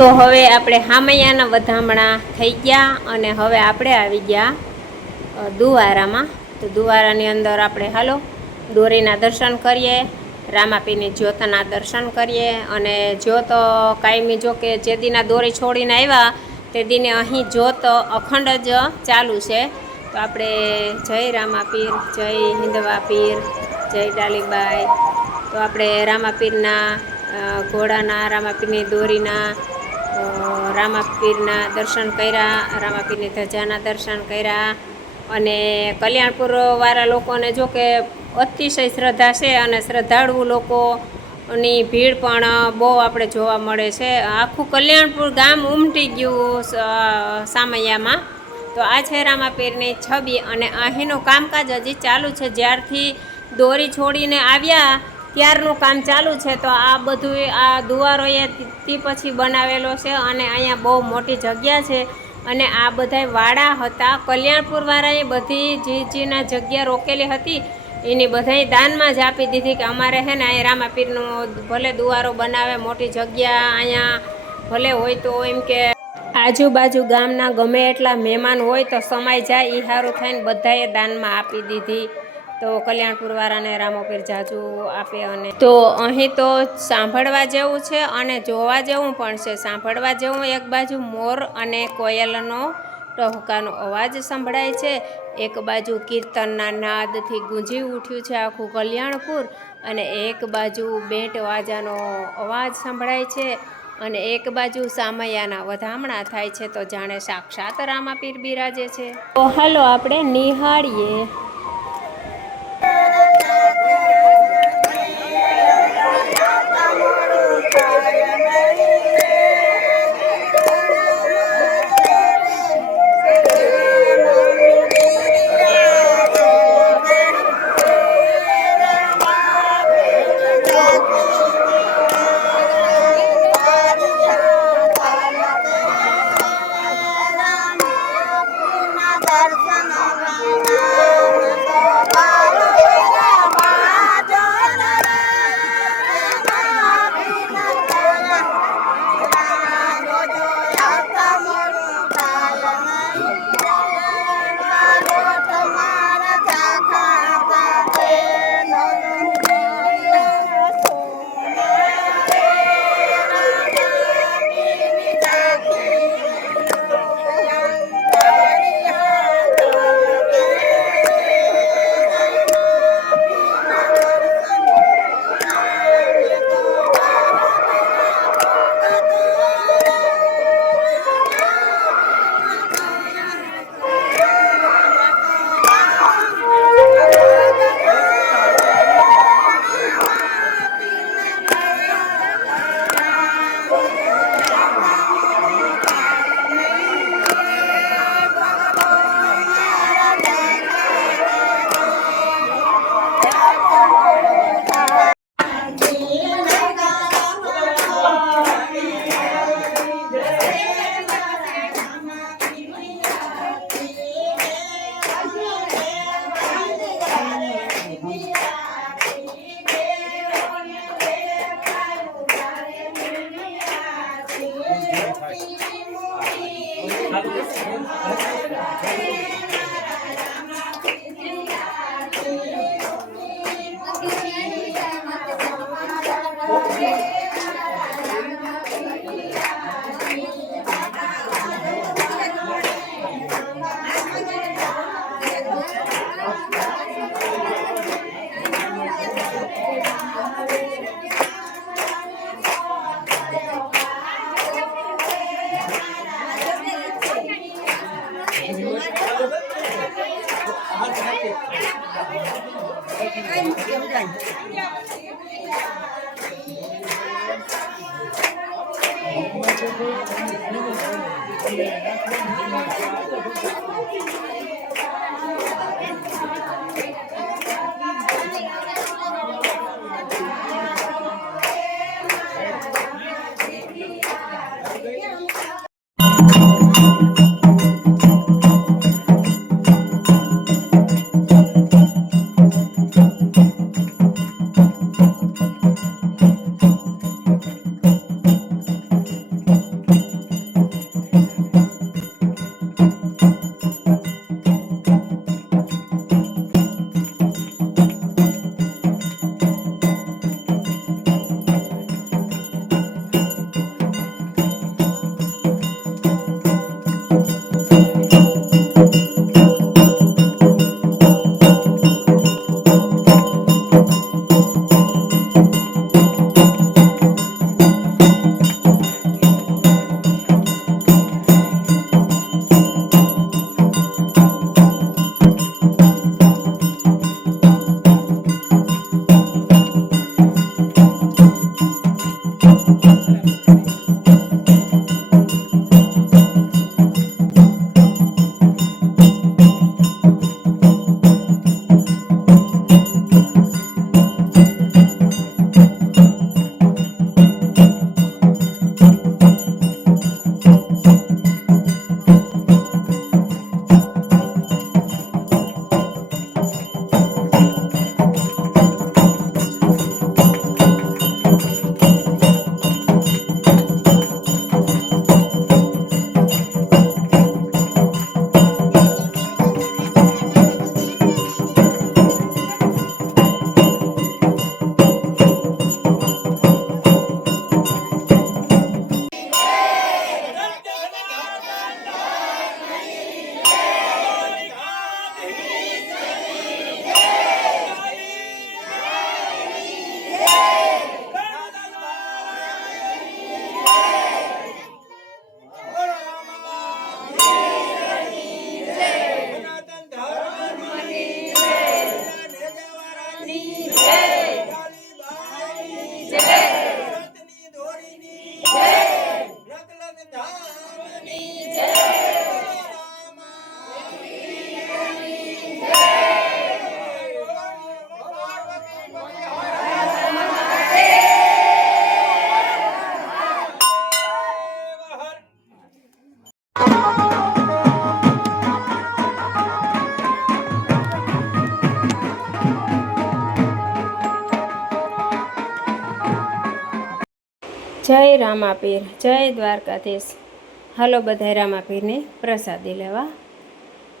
તો હવે આપણે હામૈયાના વધામણા થઈ ગયા અને હવે આપણે આવી ગયા દુવારામાં. તો દુવારાની અંદર આપણે હાલો દોરીના દર્શન કરીએ, રામાપીરની જ્યોતના દર્શન કરીએ. અને જ્યોત કાયમી જો કે જે દીના દોરી છોડીને આવ્યા તે દીને અહીં જ્યોત અખંડ જ ચાલુ છે. તો આપણે જય રામાપીર, જય હિંદવા પીર, જય ડાલીબાઈ. તો આપણે રામાપીરના ઘોડાના, રામાપીરની દોરીના, રામાપીરના દર્શન કર્યા, રામાપીરની ધજાના દર્શન કર્યા. અને કલ્યાણપુરવાળા લોકોને જો કે અતિશય શ્રદ્ધા છે અને શ્રદ્ધાળુ લોકોની ભીડ પણ બહુ આપણે જોવા મળે છે. આખું કલ્યાણપુર ગામ ઉમટી ગયું સામૈયામાં. તો આ છે રામાપીરની છબી અને અહીંનું કામકાજ હજી ચાલુ છે. જ્યારથી દોરી છોડીને આવ્યા ત્યારનું કામ ચાલુ છે. તો આ બધું આ દુવારો એ તે પછી બનાવેલો છે અને અહીંયા બહુ મોટી જગ્યા છે. અને આ બધા વાડા હતા કલ્યાણપુરવાળાએ, બધી જેના જગ્યા રોકેલી હતી એની બધાય દાનમાં જ આપી દીધી કે અમારે છે ને અહીં રામાપીરનો ભલે દુવારો બનાવે, મોટી જગ્યા અહીંયા ભલે હોય તો એમ કે આજુબાજુ ગામના ગમે એટલા મહેમાન હોય તો સમાઈ જાય એ સારું થઈને બધાએ દાનમાં આપી દીધી. તો કલ્યાણપુરવાળાને રામાપીર જાજુ આપે. અને તો અહીં તો સાંભળવા જેવું છે અને જોવા જેવું પણ છે. સાંભળવા જેવું એક બાજુ મોર અને કોયલનો ટહુકાનો અવાજ સંભળાય છે, એક બાજુ કીર્તનના નાદથી ગુંજી ઉઠ્યું છે આખું કલ્યાણપુર, અને એક બાજુ બેન્ટ વાજાનો અવાજ સંભળાય છે, અને એક બાજુ સામૈયાના વધામણા થાય છે. તો જાણે સાક્ષાત રામાપીર બિરાજે છે. તો હાલો આપણે નિહાળીએ. જય રામાપીર, જય દ્વારકાધીશ. હાલો બધાય રામાપીરને પ્રસાદી લેવા.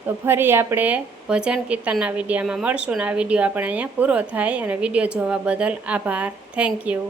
તો ફરી આપણે ભજન કીર્તનના વિડીયોમાં મળશું ને આ વિડીયો આપણે અહીંયા પૂરો થાય. અને વિડીયો જોવા બદલ આભાર. Thank you.